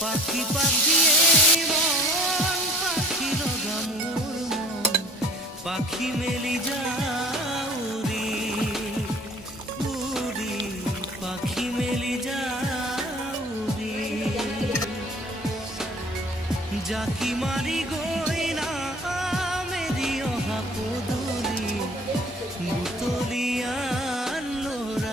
পাখি পাখি মন পাখি লগা মোর মন পাখি মেলি যাওরি উড়ি পাখি মেলি যাওরি জাকি মারি